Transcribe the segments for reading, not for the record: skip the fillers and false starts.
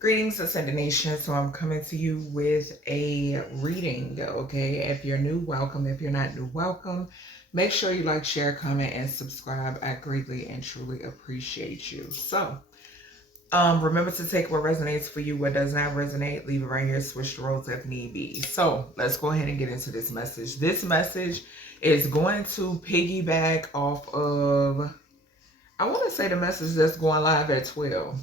Greetings, Ascended Nation. So I'm coming to you with a reading, okay? If you're new, welcome. If you're not new, welcome. Make sure you like, share, comment, and subscribe. I greatly and truly appreciate you. So, remember to take what resonates for you. What does not resonate, leave it right here. Switch the roles if need be. So let's go ahead and get into this message. This message is going to piggyback off of, I want to say, the message that's going live at 12.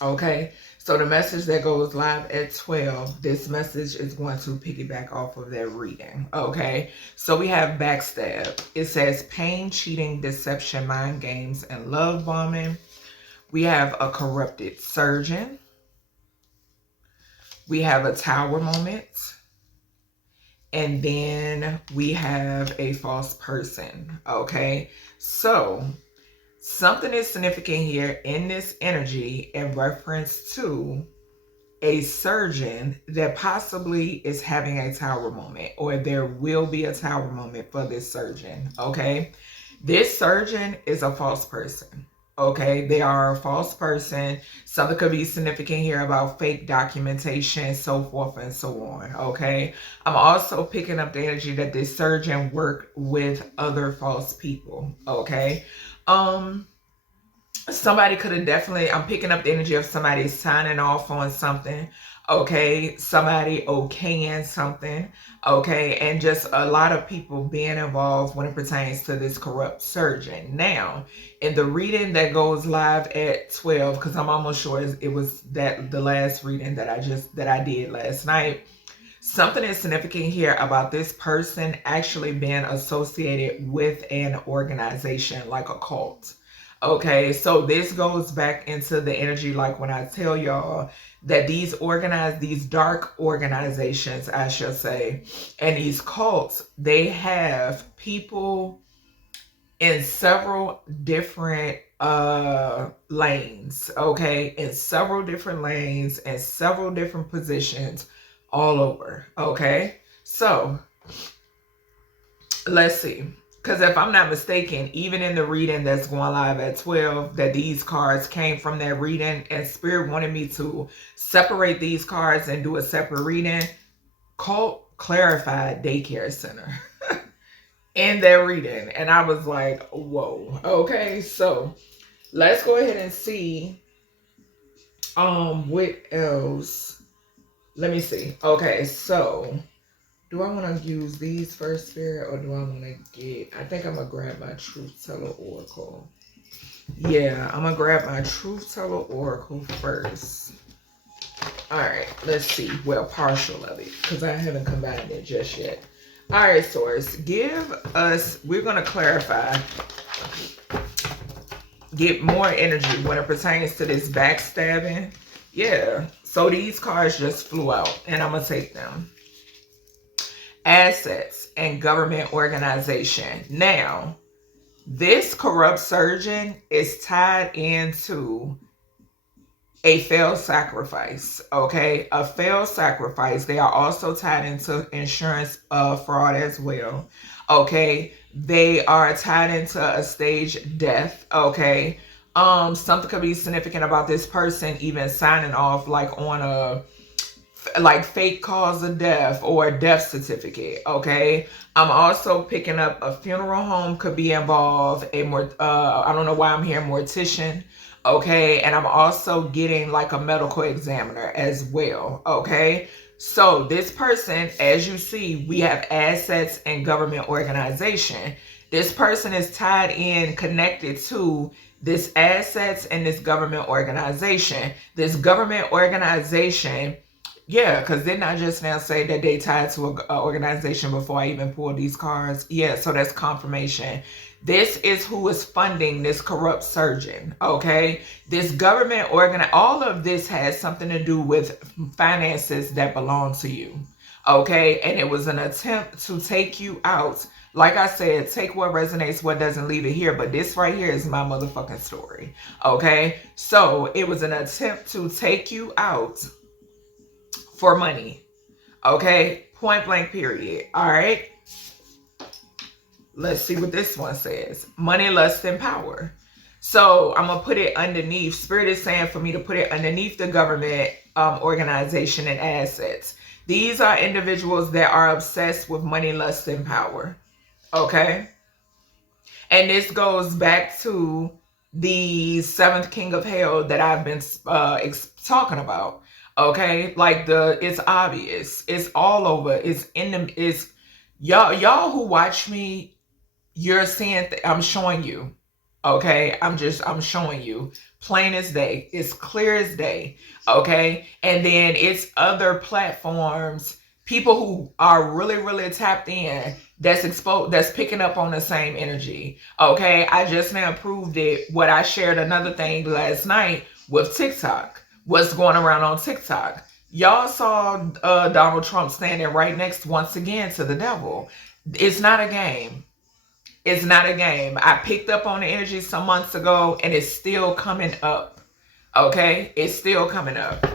Okay, so the message that goes live at 12, this message is going to piggyback off of that reading. Okay, so we have backstab. It says pain, cheating, deception, mind games, and love bombing. We have a corrupted surgeon. We have a tower moment. And then we have a false person. Okay, so something is significant here in this energy in reference to a surgeon that possibly is having a tower moment, or there will be a tower moment for this surgeon. Okay, this surgeon is a false person. Okay, they are a false person. Something could be significant here about fake documentation, so forth and so on. Okay, I'm also picking up the energy that this surgeon worked with other false people. Okay, somebody could have definitely, I'm picking up the energy of somebody signing off on something. Okay, somebody okaying something. Okay, and just a lot of people being involved when it pertains to this corrupt surgeon. Now, in the reading that goes live at 12, because I'm almost sure it was that the last reading that I did last night, something is significant here about this person actually being associated with an organization like a cult. Okay, so this goes back into the energy, like when I tell y'all that these dark organizations, I shall say, and these cults, they have people in several different lanes, okay, in several different lanes and several different positions all over. Okay, so let's see. Because if I'm not mistaken, even in the reading that's going live at 12, that these cards came from that reading, and Spirit wanted me to separate these cards and do a separate reading. Cult clarified daycare center in that reading. And I was like, whoa. Okay, so let's go ahead and see what else. Let me see. Okay, so do I want to use these first, Spirit, or do I want to get... I think I'm going to grab my Truth Teller Oracle. Yeah, I'm going to grab my Truth Teller Oracle first. Alright, let's see. Well, partial of it, because I haven't combined it just yet. Alright, Source, give us... We're going to clarify. Get more energy when it pertains to this backstabbing. Yeah, so these cards just flew out, and I'm going to take them. Assets and government organization. Now, this corrupt surgeon is tied into a failed sacrifice. Okay, a failed sacrifice. They are also tied into insurance fraud as well. Okay, they are tied into a staged death. Okay, something could be significant about this person even signing off like on a fake cause of death or a death certificate. Okay, I'm also picking up a funeral home could be involved. I don't know why I'm hearing mortician. Okay, and I'm also getting like a medical examiner as well. Okay, so this person, as you see, we have assets and government organization. This person is tied in, connected to this assets and this government organization. This government organization, yeah, because didn't I just now say that they tied to an organization before I even pulled these cards? Yeah, so that's confirmation. This is who is funding this corrupt surgeon, okay? This government all of this has something to do with finances that belong to you, okay? And it was an attempt to take you out. Like I said, take what resonates, what doesn't, leave it here. But this right here is my motherfucking story, okay? So it was an attempt to take you out for money. Okay, point blank period. All right, let's see what this one says. Money, lust, and power. So I'm going to put it underneath. Spirit is saying for me to put it underneath the government organization and assets. These are individuals that are obsessed with money, lust, and power. Okay? And this goes back to the seventh king of hell that I've been talking about. Okay? Like it's obvious. It's all over. It's in them. It's y'all who watch me, you're seeing, I'm showing you. Okay, I'm showing you plain as day. It's clear as day. Okay, and then it's other platforms, people who are really tapped in, that's exposed, that's picking up on the same energy. Okay, I just now proved it. What I shared another thing last night with TikTok. What's going around on TikTok? Y'all saw Donald Trump standing right next once again to the devil. It's not a game. It's not a game. I picked up on the energy some months ago, and it's still coming up. Okay? It's still coming up.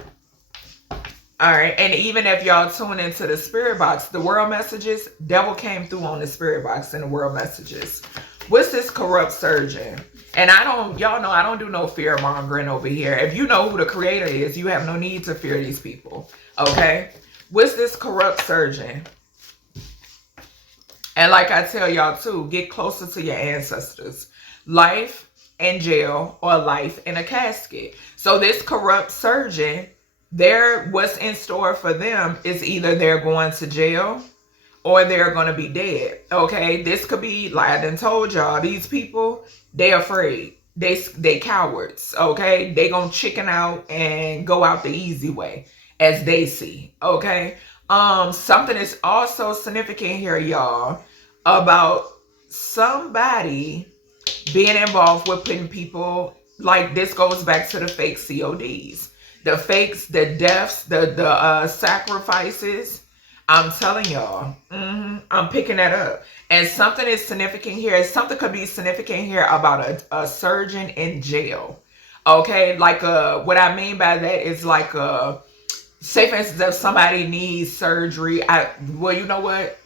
All right. And even if y'all tune into the spirit box, the world messages, devil came through on the spirit box in the world messages. What's this corrupt surgeon? And y'all know I don't do no fear mongering over here. If you know who the creator is, you have no need to fear these people. Okay? What's this corrupt surgeon? And like I tell y'all too, get closer to your ancestors. Life in jail or life in a casket. So this corrupt surgeon, what's in store for them is either they're going to jail or they're going to be dead. Okay, this could be, like I done told y'all, these people, they afraid. They cowards. Okay, they gonna chicken out and go out the easy way as they see. Okay. Something is also significant here, y'all, about somebody being involved with putting people, like this goes back to the fake CODs, the fakes, the deaths, the sacrifices. I'm telling y'all, I'm picking that up. And something is significant here. Something could be significant here about a surgeon in jail. Okay, like what I mean by that is like say for instance, if somebody needs surgery, well, you know what?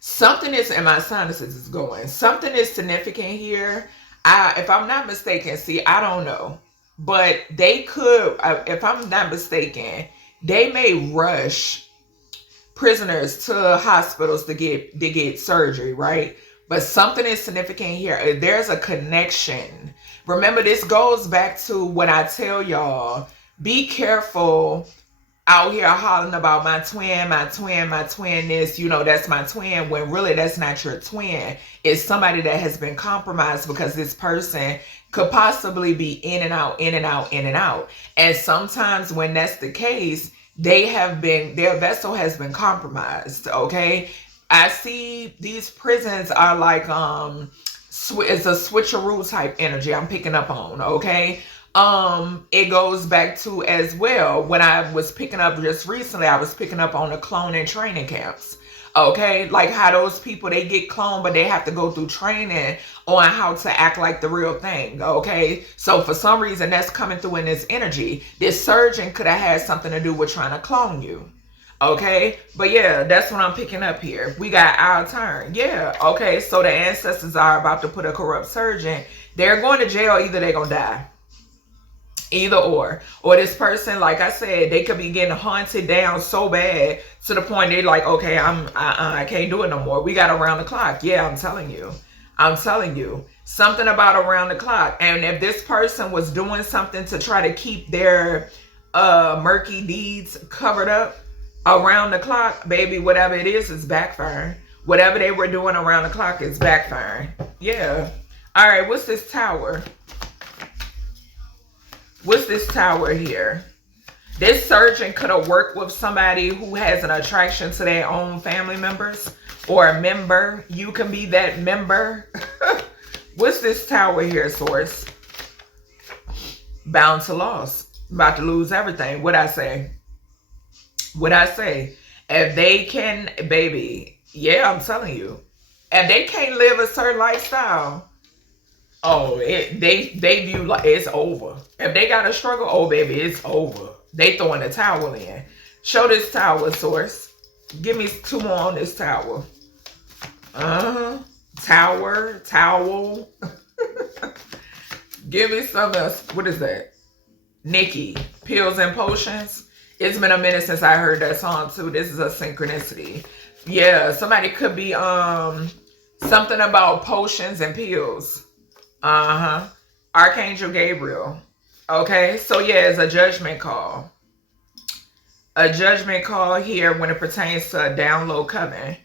Something is, and my sinuses is going. Something is significant here. If I'm not mistaken, see, I don't know, but they could, if I'm not mistaken, they may rush prisoners to hospitals to get surgery, right? But something is significant here. There's a connection. Remember, this goes back to what I tell y'all. Be careful out here hollering about my twin, this, that's my twin, when really that's not your twin. It's somebody that has been compromised because this person could possibly be in and out. And sometimes when that's the case, their vessel has been compromised. Okay. I see these prisons are like, it's a switcheroo type energy I'm picking up on. Okay. It goes back to as well, when I was picking up just recently, I was picking up on the cloning training camps. Okay, like how those people, they get cloned, but they have to go through training on how to act like the real thing. Okay, so for some reason that's coming through in this energy. This surgeon could have had something to do with trying to clone you. Okay, but yeah, that's what I'm picking up here. We got our turn. Yeah, okay, so the ancestors are about to put a corrupt surgeon. They're going to jail, either they're gonna die. Either or this person, like I said, they could be getting haunted down so bad to the point they're like, okay, I can't do it no more. We got around the clock. Yeah, I'm telling you something about around the clock. And if this person was doing something to try to keep their murky deeds covered up around the clock, baby, whatever it is backfiring. Whatever they were doing around the clock is backfiring. Yeah. All right, what's this tower? What's this tower here? This surgeon could have worked with somebody who has an attraction to their own family members or a member. You can be that member. What's this tower here, source? Bound to loss. About to lose everything. What I say? If they can, baby, yeah, I'm telling you. If they can't live a certain lifestyle, oh, they view like it's over. If they got to struggle, oh baby, it's over. They throwing the towel in. Show this tower, source. Give me 2 more on this tower. Tower, towel. Give me some else. What is that? Nikki, Pills and Potions. It's been a minute since I heard that song too. This is a synchronicity. Yeah, somebody could be something about potions and pills. Uh-huh. Archangel Gabriel. Okay, so yeah, it's a judgment call. A judgment call here when it pertains to a download coven.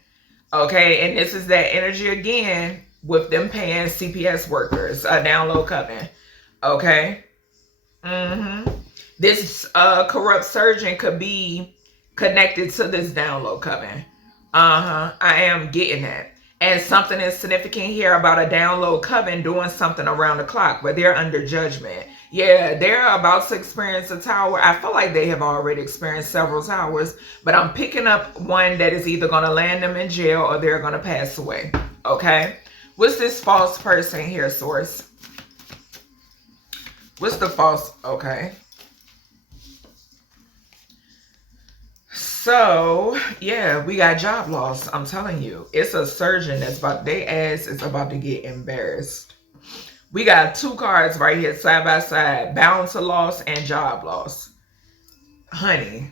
Okay, and this is that energy again with them paying CPS workers, a download coven. Okay. This corrupt surgeon could be connected to this download coven. I am getting that. And something is significant here about a download coven doing something around the clock, but they're under judgment. Yeah, they're about to experience a tower. I feel like they have already experienced several towers, but I'm picking up one that is either going to land them in jail or they're going to pass away. Okay? What's this false person here, source? What's the false? Okay. So, yeah, we got job loss. I'm telling you. It's a surgeon that's about, their ass is about to get embarrassed. We got two cards right here side by side. Balance of loss and job loss. Honey.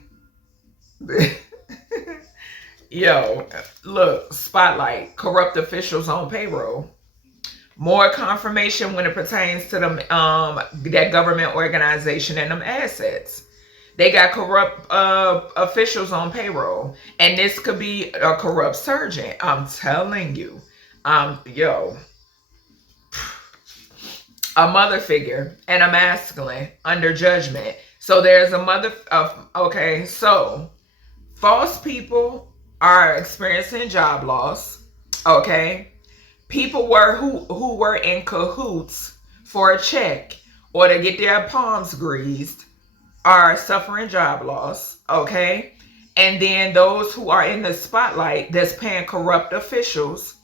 Yo, look, spotlight. Corrupt officials on payroll. More confirmation when it pertains to them, that government organization and them assets. They got corrupt officials on payroll. And this could be a corrupt surgeon. I'm telling you. Yo. A mother figure and a masculine under judgment. So there's a mother of, okay, so false people are experiencing job loss. Okay. People who were in cahoots for a check or to get their palms greased are suffering job loss, okay? And then those who are in the spotlight that's paying corrupt officials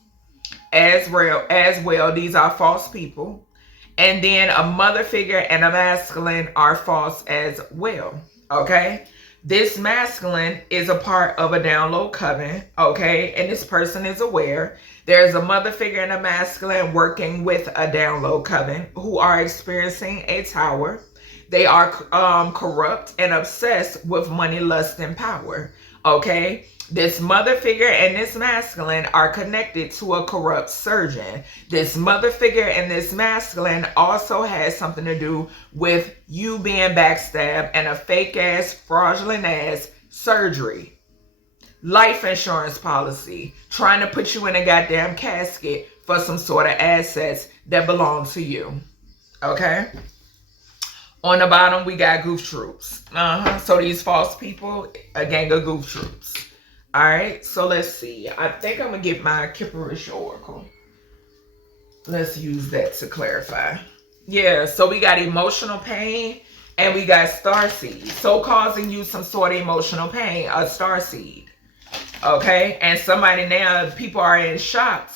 as well, these are false people. And then a mother figure and a masculine are false as well, okay? This masculine is a part of a download coven, okay? And this person is aware. There's a mother figure and a masculine working with a download coven who are experiencing a tower. They are corrupt and obsessed with money, lust, and power. Okay? This mother figure and this masculine are connected to a corrupt surgeon. This mother figure and this masculine also has something to do with you being backstabbed and a fake ass, fraudulent ass surgery. Life insurance policy. Trying to put you in a goddamn casket for some sort of assets that belong to you. Okay? On the bottom, we got goof troops. So these false people, a gang of goof troops. All right, so let's see. I think I'm going to get my Kipperish Oracle. Let's use that to clarify. Yeah, so we got emotional pain and we got starseed. So causing you some sort of emotional pain, a starseed. Okay, and somebody now, people are in shock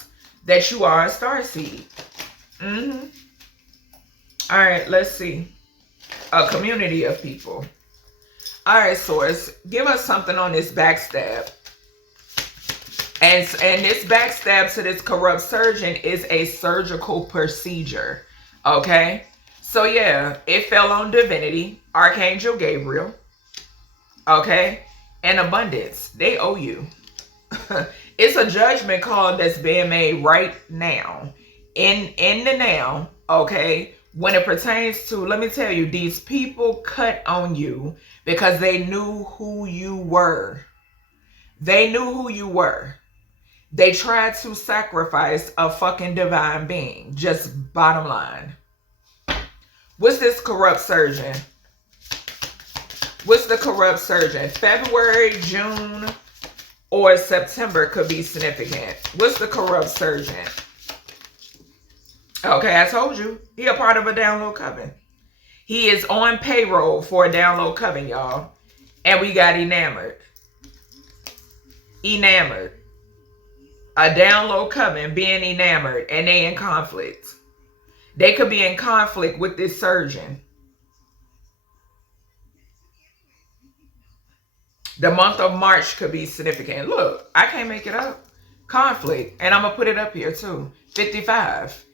that you are a starseed. All right, let's see. A community of people. All right, source, give us something on this backstab. And this backstab to this corrupt surgeon is a surgical procedure. Okay? So yeah, it fell on divinity, Archangel Gabriel. Okay? And abundance. They owe you. It's a judgment call that's being made right now. In the now, okay? When it pertains to, let me tell you, these people cut on you because they knew who you were. They knew who you were. They tried to sacrifice a fucking divine being. Just bottom line. What's this corrupt surgeon? What's the corrupt surgeon? February, June, or September could be significant. What's the corrupt surgeon? Okay, I told you. He a part of a download coven. He is on payroll for a download coven, y'all. And we got enamored. Enamored. A download coven being enamored and they in conflict. They could be in conflict with this surgeon. The month of March could be significant. Look, I can't make it up. Conflict. And I'm going to put it up here too. 55.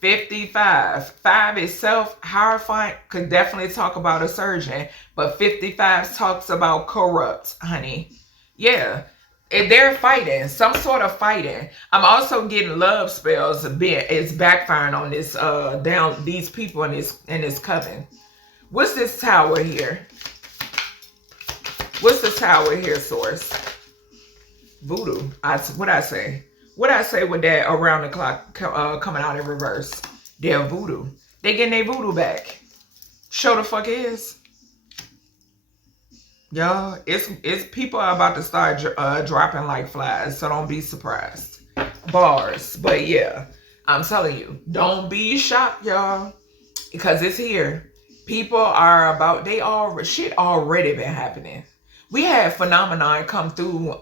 55. 5 itself, Hierophant, could definitely talk about a surgeon, but 55 talks about corrupt, honey. Yeah. And they're fighting, some sort of fighting. I'm also getting love spells. It's backfiring on this down these people in this coven. What's this tower here? What's the tower here, source? Voodoo. What I say? What I say with that around the clock coming out in reverse? They're voodoo. They getting their voodoo back. Show the fuck is. Y'all, it's people are about to start dropping like flies, so don't be surprised. Bars, but yeah, I'm telling you, don't be shocked, y'all, because it's here. People are about, shit already been happening. We had phenomenon come through.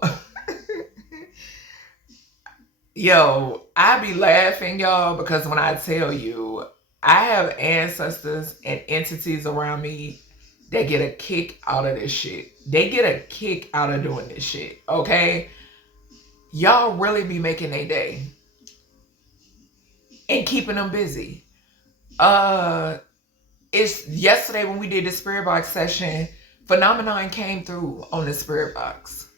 Yo, I be laughing, y'all, because when I tell you, I have ancestors and entities around me that get a kick out of this shit. They get a kick out of doing this shit, okay? Y'all really be making a day and keeping them busy. It's yesterday when we did the spirit box session, phenomenon came through on the spirit box.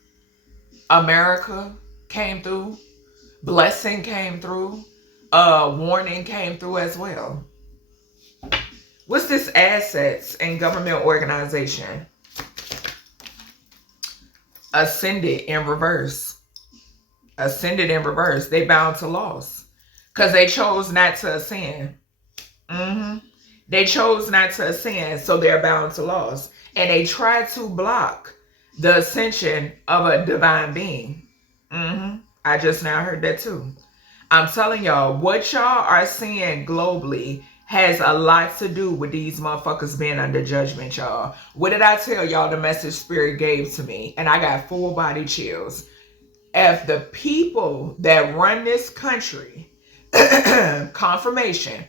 America came through. Blessing came through. Warning came through as well. What's this assets and government organization? Ascended in reverse. Ascended in reverse. They bound to loss. Because they chose not to ascend. They chose not to ascend, so they're bound to loss. And they try to block the ascension of a divine being. I just now heard that too. I'm telling y'all, what y'all are seeing globally has a lot to do with these motherfuckers being under judgment, y'all. What did I tell y'all the message spirit gave to me? And I got full body chills. If the people that run this country, confirmation,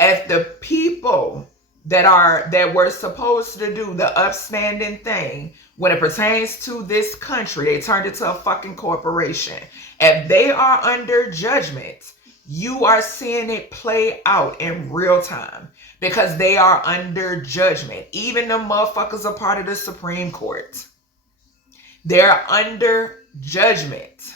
if the people that were supposed to do the upstanding thing when it pertains to this country, they turned it to a fucking corporation. If they are under judgment, you are seeing it play out in real time because they are under judgment. Even the motherfuckers are part of the Supreme Court. They're under judgment.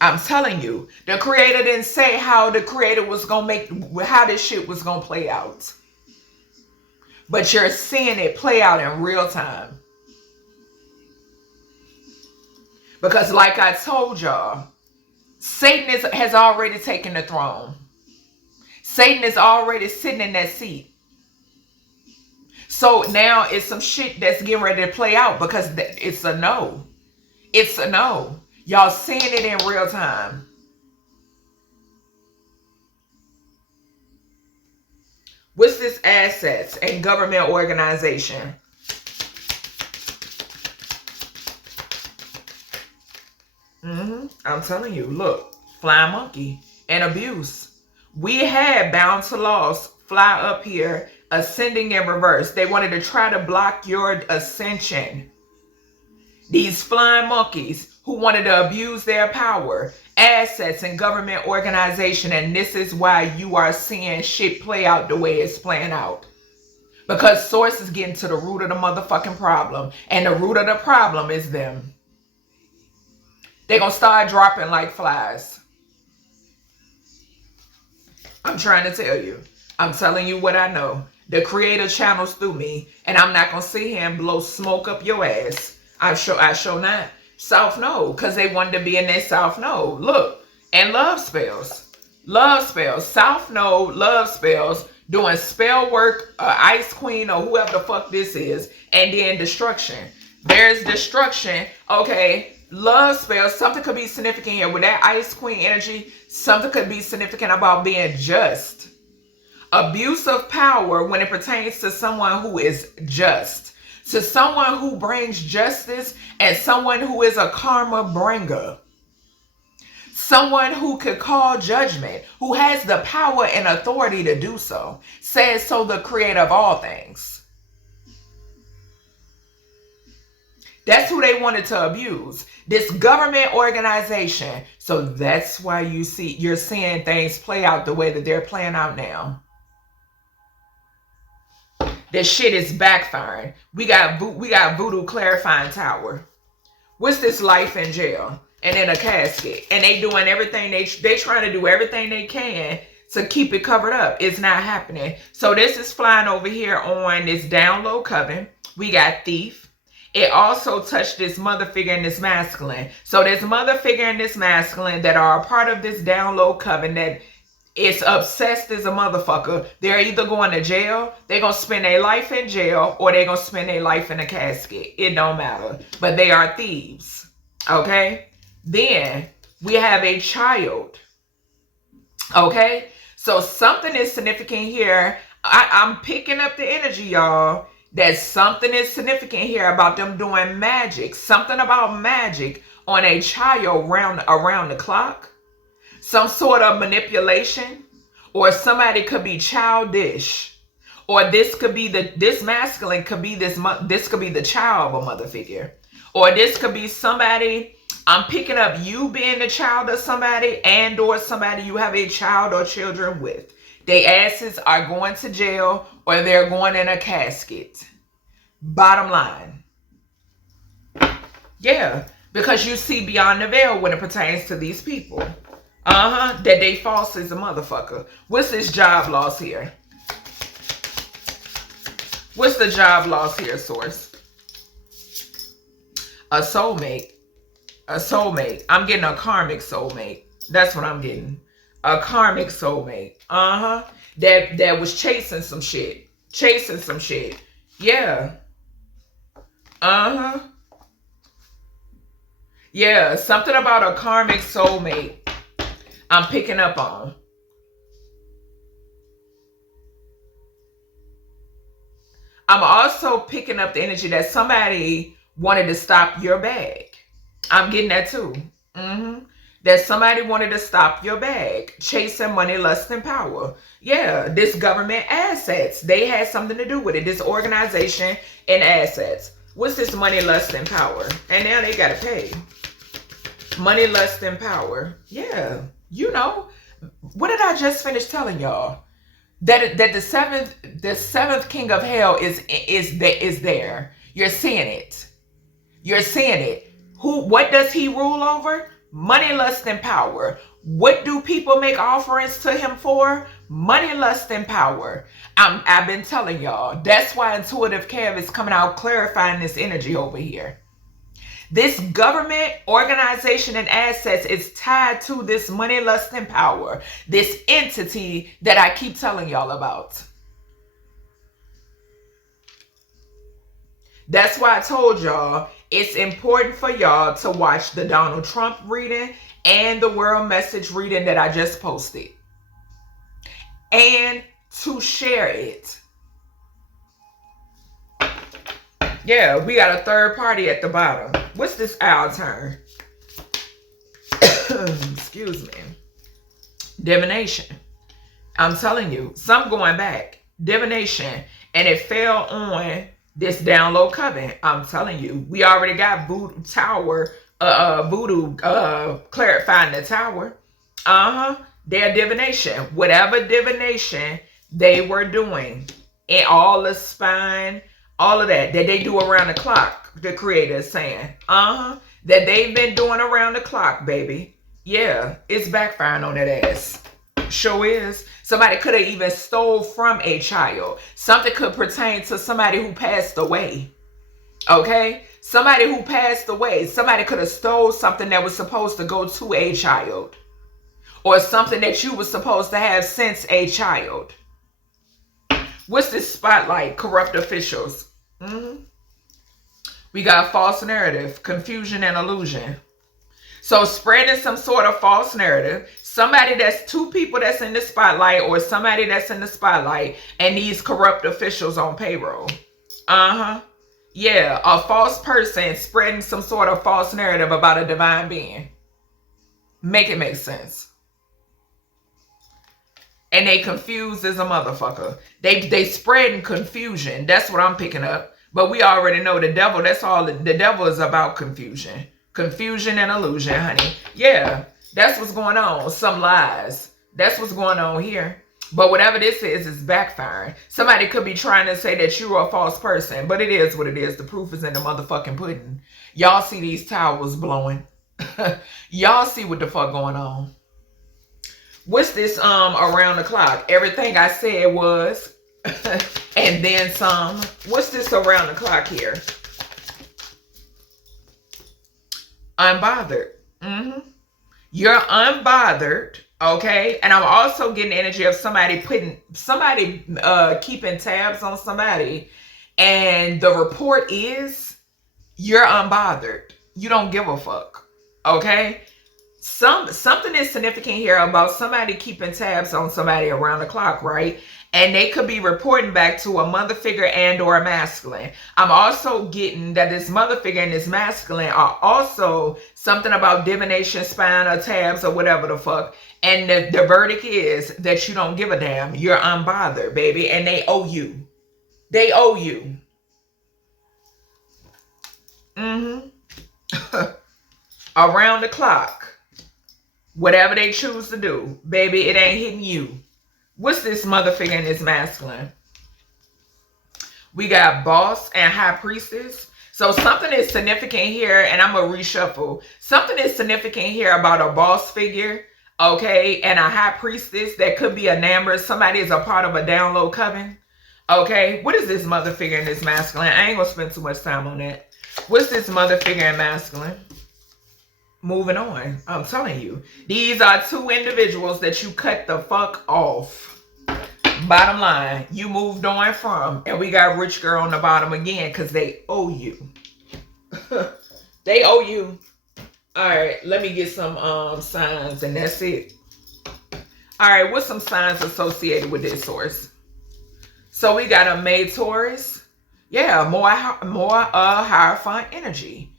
I'm telling you, the creator didn't say how the creator was going to how this shit was going to play out. But you're seeing it play out in real time. Because like I told y'all, Satan has already taken the throne. Satan is already sitting in that seat. So now it's some shit that's getting ready to play out because it's a no. It's a no. Y'all seeing it in real time. What's this assets and government organization? I'm telling you, look, flying monkey and abuse. We had bound to loss, fly up here, ascending in reverse. They wanted to try to block your ascension. These flying monkeys who wanted to abuse their power, assets, and government organization. And this is why you are seeing shit play out the way it's playing out. Because source is getting to the root of the motherfucking problem. And the root of the problem is them. They're going to start dropping like flies. I'm trying to tell you. I'm telling you what I know. The creator channels through me. And I'm not going to sit here and blow smoke up your ass. I show not. South Node. Because they wanted to be in their South Node. Look. And love spells. Love spells. South Node love spells. Doing spell work. Ice Queen or whoever the fuck this is. And then destruction. There's destruction. Okay. Love spells, something could be significant here. With that Ice Queen energy, something could be significant about being just. Abuse of power when it pertains to someone who is just. To someone who brings justice and someone who is a karma bringer. Someone who could call judgment, who has the power and authority to do so. Says so the creator of all things. That's who they wanted to abuse. This government organization. So that's why you're seeing things play out the way that they're playing out now. This shit is backfiring. We got voodoo clarifying tower. What's this life in jail and in a casket? And they doing everything they trying to do everything they can to keep it covered up. It's not happening. So this is flying over here on this down low coven. We got thief. It also touched this mother figure and this masculine. So this mother figure and this masculine that are a part of this down low coven that is obsessed as a motherfucker. They're either going to jail, they're going to spend their life in jail, or they're going to spend their life in a casket. It don't matter. But they are thieves. Okay? Then we have a child. Okay? So something is significant here. I'm picking up the energy, y'all. That something is significant here about them doing magic. Something about magic on a child around the clock. Some sort of manipulation, or somebody could be childish, or this masculine could be this could be the child of a mother figure, or this could be somebody. I'm picking up you being the child of somebody, and or somebody you have a child or children with. They asses are going to jail, or they're going in a casket. Bottom line. Yeah, because you see beyond the veil when it pertains to these people. That they false is a motherfucker. What's this job loss here? What's the job loss here, source? A soulmate. A soulmate. I'm getting a karmic soulmate. That's what I'm getting. A karmic soulmate. That was chasing some shit. Chasing some shit. Yeah. Yeah, something about a karmic soulmate. I'm picking up on. I'm also picking up the energy that somebody wanted to stop your bag. I'm getting that too. That somebody wanted to stop your bag. Chasing money, lust, and power. Yeah, this government assets. They had something to do with it. This organization and assets. What's this money, lust, and power? And now they got to pay. Money, lust, and power. Yeah. You know, what did I just finish telling y'all? That the seventh king of hell is there. You're seeing it. You're seeing it. What does he rule over? Money, lust, and power. What do people make offerings to him for? Money, lust, and power. I've been telling y'all. That's why Intuitive Kev is coming out clarifying this energy over here. This government organization and assets is tied to this money, lust, and power. This entity that I keep telling y'all about. That's why I told y'all it's important for y'all to watch the Donald Trump reading and the world message reading that I just posted. And to share it. Yeah, we got a third party at the bottom. What's this owl turn? Excuse me. Divination. I'm telling you, some going back. Divination. And it fell on this down low coven. I'm telling you, we already got voodoo tower, voodoo clarifying the tower. Their divination. Whatever divination they were doing. And all the spine, all of that they do around the clock, the creator is saying. That they've been doing around the clock, baby. Yeah, it's backfiring on that ass. Sure is. Somebody could have even stole from a child. Something could pertain to somebody who passed away. Okay? Somebody who passed away. Somebody could have stole something that was supposed to go to a child. Or something that you were supposed to have since a child. What's this spotlight? Corrupt officials. We got false narrative, confusion, and illusion. So spreading some sort of false narrative. Somebody that's two people that's in the spotlight, or somebody that's in the spotlight and these corrupt officials on payroll. Yeah, a false person spreading some sort of false narrative about a divine being. Make it make sense. And they confused as a motherfucker. They spreading confusion. That's what I'm picking up. But we already know the devil, that's all. The devil is about confusion. Confusion and illusion, honey. Yeah, that's what's going on. Some lies. That's what's going on here. But whatever this is backfiring. Somebody could be trying to say that you're a false person, but it is what it is. The proof is in the motherfucking pudding. Y'all see these towels blowing. Y'all see what the fuck going on. What's this around the clock? Everything I said was and then some. What's this around the clock here? Unbothered. You're unbothered. Okay, and I'm also getting the energy of somebody keeping tabs on somebody, and the report is you're unbothered. You don't give a fuck. Okay, something is significant here about somebody keeping tabs on somebody around the clock, right? And they could be reporting back to a mother figure and or a masculine. I'm also getting that this mother figure and this masculine are also something about divination, spine, or tabs, or whatever the fuck. And the verdict is that you don't give a damn. You're unbothered, baby. And they owe you. They owe you. Around the clock. Whatever they choose to do, baby, it ain't hitting you. What's this mother figure and this masculine? We got boss and high priestess. So something is significant here, and I'm going to reshuffle. Something is significant here about a boss figure, okay, and a high priestess that could be enamored. Somebody is a part of a download coven, okay. What is this mother figure and this masculine? I ain't going to spend too much time on that. What's this mother figure and masculine? Moving on. I'm telling you. These are two individuals that you cut the fuck off. Bottom line. You moved on from. And we got rich girl on the bottom again because they owe you. They owe you. Alright. Let me get some signs and that's it. Alright. What's some signs associated with this source? So we got a May Taurus. Yeah. More Hierophant energy.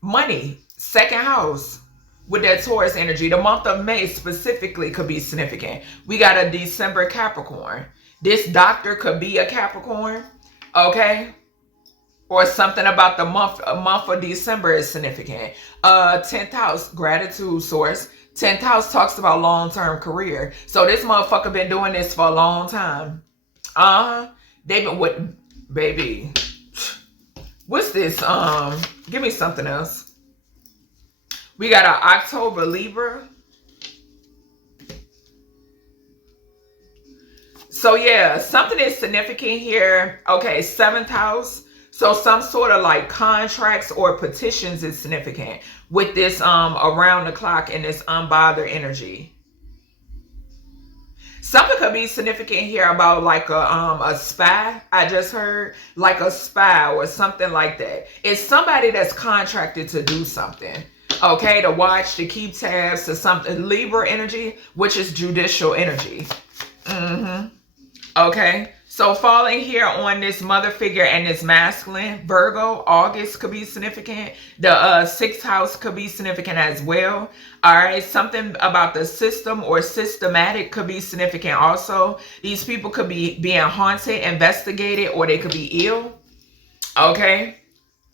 Money, second house with that Taurus energy. The month of May specifically could be significant. We got a December Capricorn. This doctor could be a Capricorn, okay? Or something about the month of December is significant. 10th house, gratitude source. 10th house talks about long-term career. So this motherfucker been doing this for a long time. They've been what, baby? What's this? Give me something else. We got an October Libra. So yeah, something is significant here. Okay, 7th house. So some sort of like contracts or petitions is significant with this around the clock and this unbothered energy. Something could be significant here about like a spy. I just heard like a spy or something like that. It's somebody that's contracted to do something. Okay, to watch, to keep tabs, to something. Libra energy, which is judicial energy. Okay, so falling here on this mother figure and this masculine, Virgo, August could be significant. The 6th house could be significant as well. All right, something about the system or systematic could be significant also. These people could be being haunted, investigated, or they could be ill. Okay,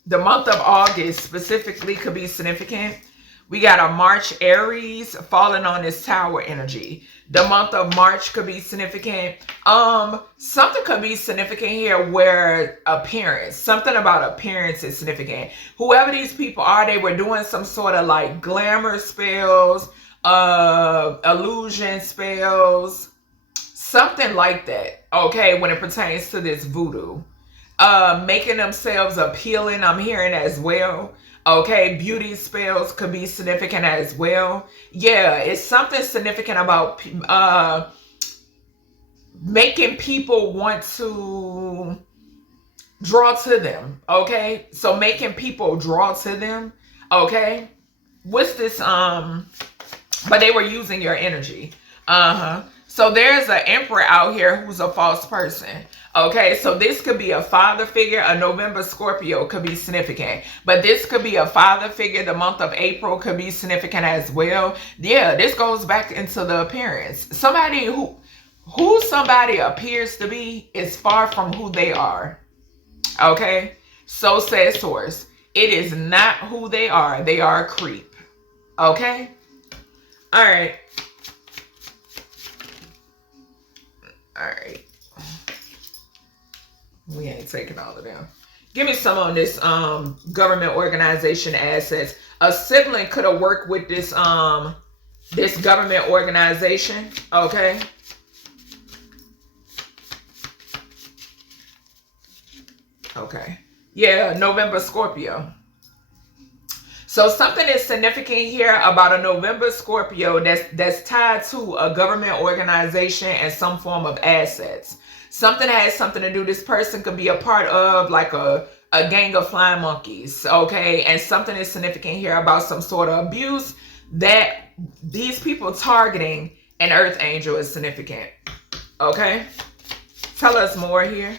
the month of August specifically could be significant. We got a March Aries falling on this tower energy. The month of March could be significant. Something could be significant here where appearance, something about appearance is significant. Whoever these people are, they were doing some sort of like glamour spells, illusion spells, something like that. Okay, when it pertains to this voodoo. Making themselves appealing, I'm hearing as well. Okay, beauty spells could be significant as well. Yeah, it's something significant about making people want to draw to them. Okay, so making people draw to them. Okay, what's this? But they were using your energy. So there's an emperor out here who's a false person. Okay, so this could be a father figure. A November Scorpio could be significant. But this could be a father figure. The month of April could be significant as well. Yeah, this goes back into the appearance. Somebody who somebody appears to be is far from who they are. Okay? So says source. It is not who they are. They are a creep. Okay? Alright. Alright. We ain't taking all of them. Give me some on this government organization assets. A sibling could have worked with this this government organization. Okay. Okay. Yeah, November Scorpio. So something is significant here about a November Scorpio that's tied to a government organization and some form of assets. Something has something to do. This person could be a part of like a gang of flying monkeys, okay? And something is significant here about some sort of abuse that these people targeting an earth angel is significant, okay? Tell us more here.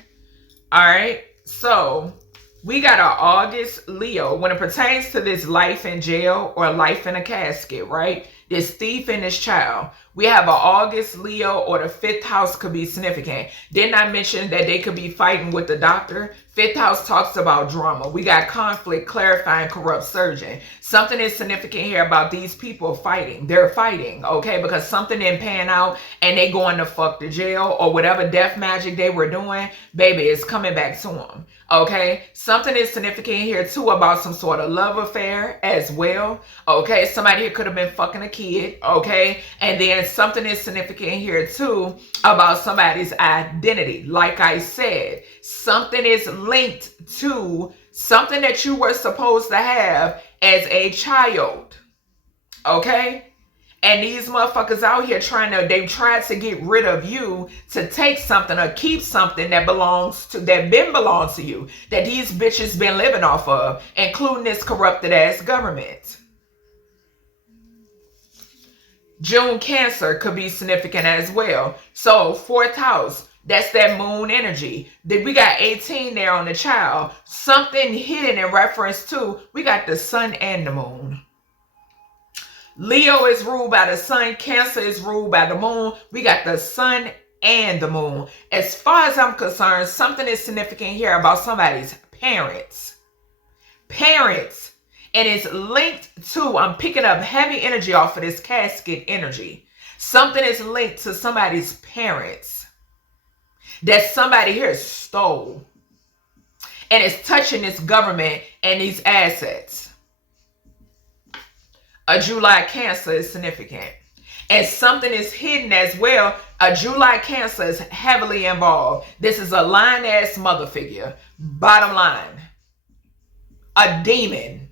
All right, so we got our August Leo. When it pertains to this life in jail or life in a casket, right? This thief and this child. We have an August Leo, or the fifth house could be significant. Didn't I mention that they could be fighting with the doctor? Fifth house talks about drama. We got conflict, clarifying, corrupt surgeon. Something is significant here about these people fighting. They're fighting, okay? Because something didn't pan out and they going to fuck the jail or whatever death magic they were doing, baby, it's coming back to them. Okay, something is significant here too about some sort of love affair as well. Okay, somebody here could have been fucking a kid. Okay, and then something is significant here too about somebody's identity. Like I said, something is linked to something that you were supposed to have as a child. Okay. And these motherfuckers out here they tried to get rid of you to take something or keep something that belongs to you, that these bitches been living off of, including this corrupted ass government. June Cancer could be significant as well. So fourth house, that's that moon energy. Then we got 18 there on the child. Something hidden in reference to, we got the sun and the moon. Leo is ruled by the sun. Cancer is ruled by the moon. We got the sun and the moon. As far as I'm concerned, something is significant here about somebody's parents. Parents. And it's linked to, I'm picking up heavy energy off of this casket energy. Something is linked to somebody's parents that somebody here stole. And it's touching this government and these assets. A July Cancer is significant. And something is hidden as well. A July Cancer is heavily involved. This is a lion-ass mother figure. Bottom line. A demon.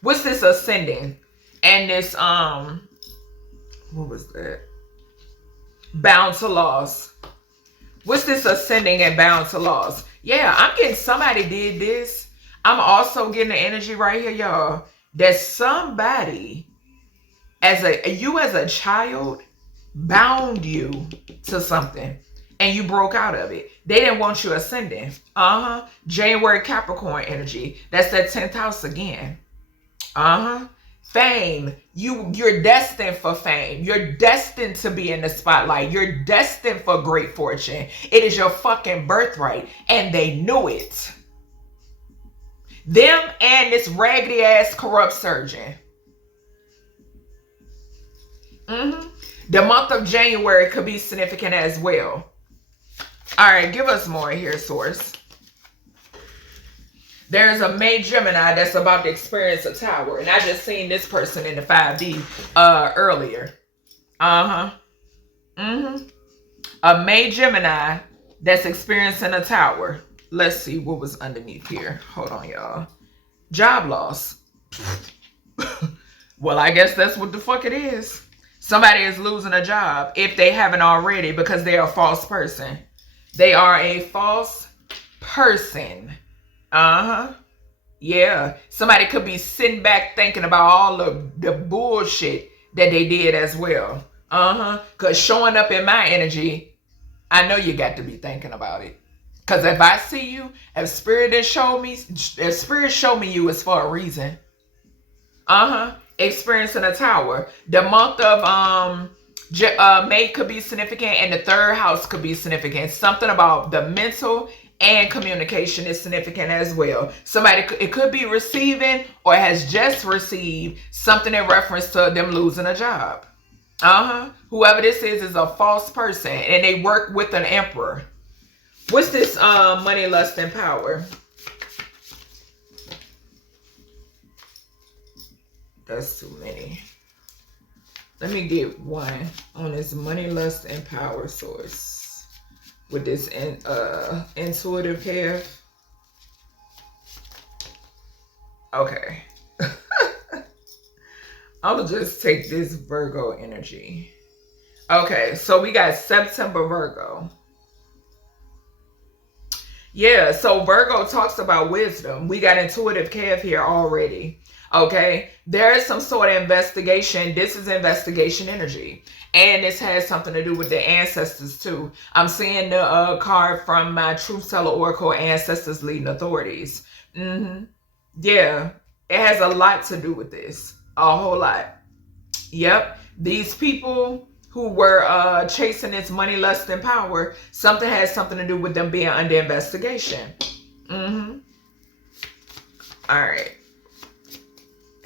What's this ascending? And this, what was that? Bound to loss. What's this ascending and bound to loss? Yeah, I'm getting somebody did this. I'm also getting the energy right here, y'all, that somebody, as a child, bound you to something and you broke out of it. They didn't want you ascending. January Capricorn energy. That's that 10th house again. Fame. You're destined for fame. You're destined to be in the spotlight. You're destined for great fortune. It is your fucking birthright. And they knew it. Them and this raggedy ass corrupt surgeon. The month of January could be significant as well. All right, give us more here, source. There's a May Gemini that's about to experience a tower. And I just seen this person in the 5D earlier. A May Gemini that's experiencing a tower. Let's see what was underneath here. Hold on, y'all. Job loss. Well, I guess that's what the fuck it is. Somebody is losing a job if they haven't already because they're a false person. They are a false person. Yeah. Somebody could be sitting back thinking about all of the bullshit that they did as well. Because showing up in my energy, I know you got to be thinking about it. Because if I see you, if spirit showed me you, it's for a reason. Experiencing a tower. The month of Mate could be significant, and the third house could be significant. Something about the mental and communication is significant as well. Somebody, it could be receiving or has just received something in reference to them losing a job. Whoever this is a false person, and they work with an emperor. What's this money, lust, and power? That's too many. Let me get one on this money, lust, and power source with this intuitive calf. Okay. I'm gonna just take this Virgo energy. Okay, so we got September Virgo. Yeah, so Virgo talks about wisdom. We got intuitive calf here already. Okay, there is some sort of investigation. This is investigation energy, and this has something to do with the ancestors too. I'm seeing the card from my Truth Teller Oracle, Ancestors Leading Authorities. Yeah, it has a lot to do with this, a whole lot. Yep, these people who were chasing this money, lust, and power, something has something to do with them being under investigation. All right.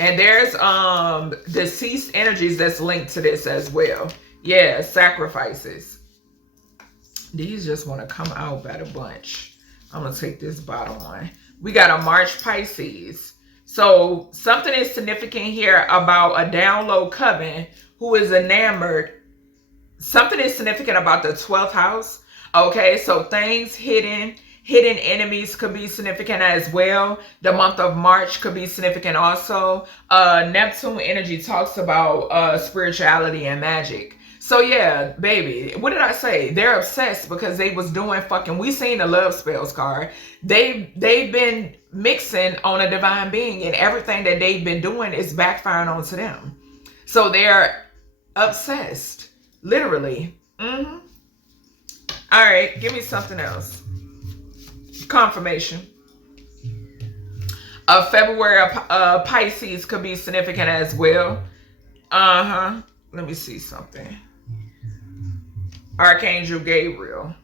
And there's deceased energies that's linked to this as well. Yeah, sacrifices. These just want to come out by the bunch. I'm going to take this bottom one. We got a March Pisces. So something is significant here about a download Coven who is enamored. Something is significant about the 12th house. Okay, so things hidden enemies could be significant as well. The month of March could be significant also. Neptune energy talks about spirituality and magic. So yeah, baby, what did I say? They're obsessed because they was doing fucking, we seen the love spells card. They've been mixing on a divine being, and everything that they've been doing is backfiring onto them. So they're obsessed, literally. All right, give me something else. Confirmation. February Pisces could be significant as well. Let me see something. Archangel Gabriel.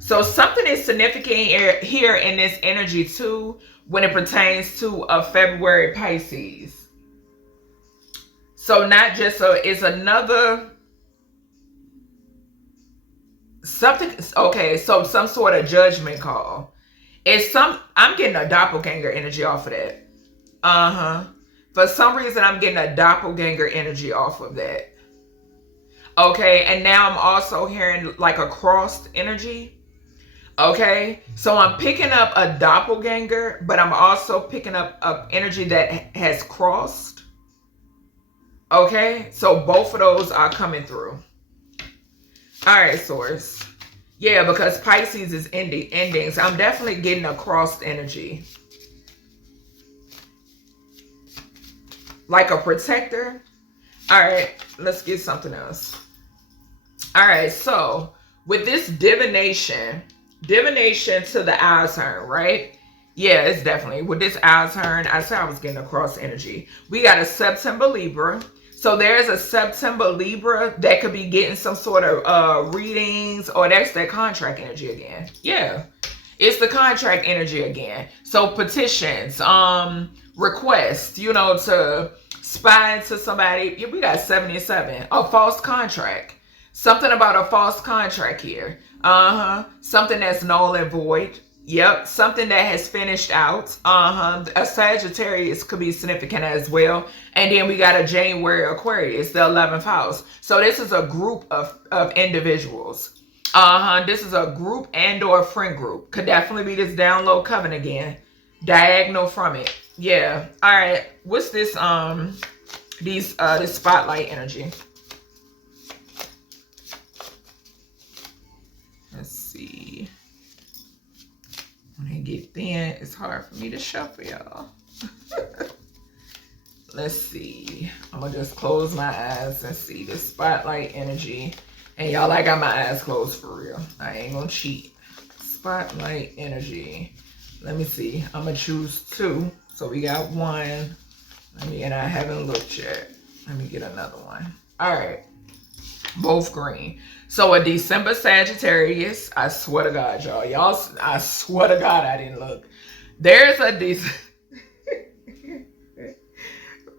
So something is significant here in this energy too when it pertains to a February Pisces. So not just it's another something. Okay, so some sort of judgment call. I'm getting a doppelganger energy off of that. For some reason, I'm getting a doppelganger energy off of that. Okay, and now I'm also hearing like a crossed energy. Okay, so I'm picking up a doppelganger, but I'm also picking up an energy that has crossed. Okay, so both of those are coming through. All right, source. Yeah, because Pisces is ending. So I'm definitely getting a crossed energy. Like a protector. All right, let's get something else. All right, so with this divination to the eye turn, right? Yeah, it's definitely with this eye turn. I said I was getting a cross energy. We got a September Libra. So there's a September Libra that could be getting some sort of readings, or that's that contract energy again. Yeah, it's the contract energy again. So petitions, requests, to spy into somebody. Yeah, we got 77. A false contract. Something about a false contract here. Something that's null and void. Yep, something that has finished out. A Sagittarius could be significant as well. And then we got a January Aquarius, the 11th house. So this is a group of individuals. This is a group and or friend group. Could definitely be this download Coven again. Diagonal from it. Yeah. All right. What's this this spotlight energy? Let's see. When I get thin, it's hard for me to shuffle, y'all. Let's see. I'm gonna just close my eyes and see the spotlight energy. And y'all, I got my eyes closed for real. I ain't gonna cheat. Spotlight energy. Let me see. I'm gonna choose 2 So we got one. And I haven't looked yet. Let me get another one. All right. Both green. So a December Sagittarius. I swear to God, y'all. I swear to God I didn't look. There's a December.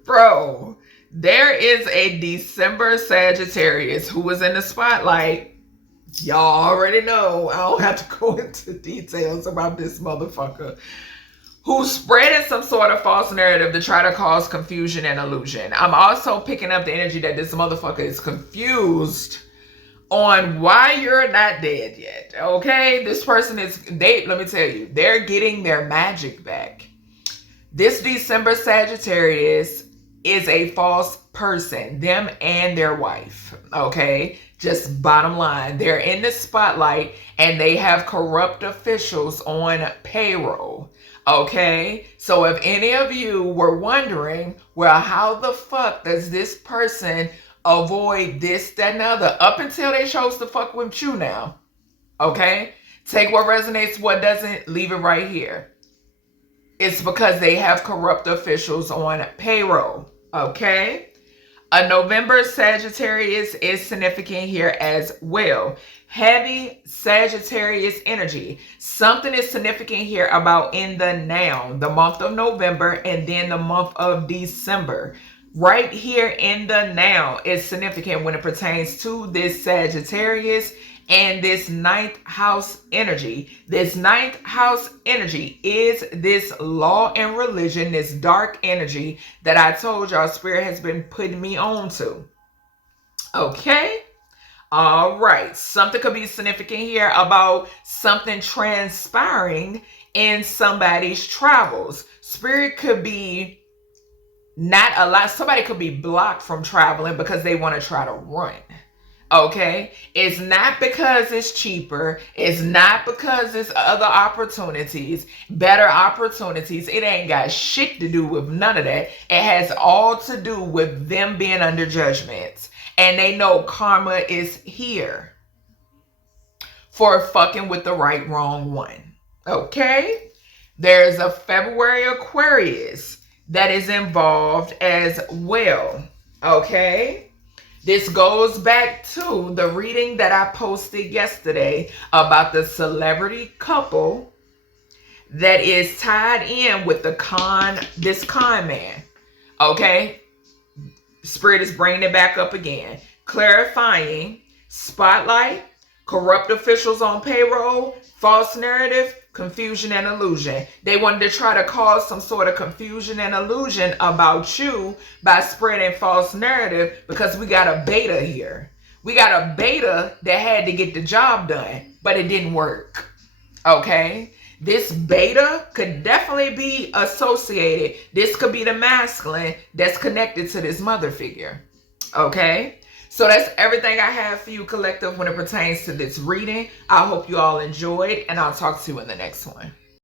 Bro, there is a December Sagittarius who was in the spotlight. Y'all already know. I don't have to go into details about this motherfucker, who's spreading some sort of false narrative to try to cause confusion and illusion. I'm also picking up the energy that this motherfucker is confused on why you're not dead yet. Okay? This person let me tell you, they're getting their magic back. This December Sagittarius is a false person, them and their wife. Okay? Just bottom line, they're in the spotlight and they have corrupt officials on payroll. Okay, so if any of you were wondering, well, how the fuck does this person avoid this, that, and the other, up until they chose to fuck with you now? Okay, take what resonates, what doesn't, leave it right here. It's because they have corrupt officials on payroll. Okay, a November Sagittarius is significant here as well. Heavy Sagittarius energy. Something is significant here about in the now, the month of November and then the month of December. Right here in the now is significant when it pertains to this Sagittarius and this ninth house energy. This ninth house energy is this law and religion, this dark energy that I told y'all Spirit has been putting me on to. Okay? All right. Something could be significant here about something transpiring in somebody's travels. Spirit could be not a lot. Somebody could be blocked from traveling because they want to try to run. Okay, it's not because it's cheaper. It's not because it's other opportunities, better opportunities. It ain't got shit to do with none of that. It has all to do with them being under judgments. And they know karma is here for fucking with the right, wrong one. Okay, there's a February Aquarius that is involved as well. Okay. This goes back to the reading that I posted yesterday about the celebrity couple that is tied in with this con man. Okay? Spirit is bringing it back up again. Clarifying, spotlight, corrupt officials on payroll, false narrative, confusion and illusion. They wanted to try to cause some sort of confusion and illusion about you by spreading false narrative because we got a beta here. We got a beta that had to get the job done, but it didn't work. Okay? This beta could definitely be associated. This could be the masculine that's connected to this mother figure. Okay? So that's everything I have for you, collective, when it pertains to this reading. I hope you all enjoyed, and I'll talk to you in the next one.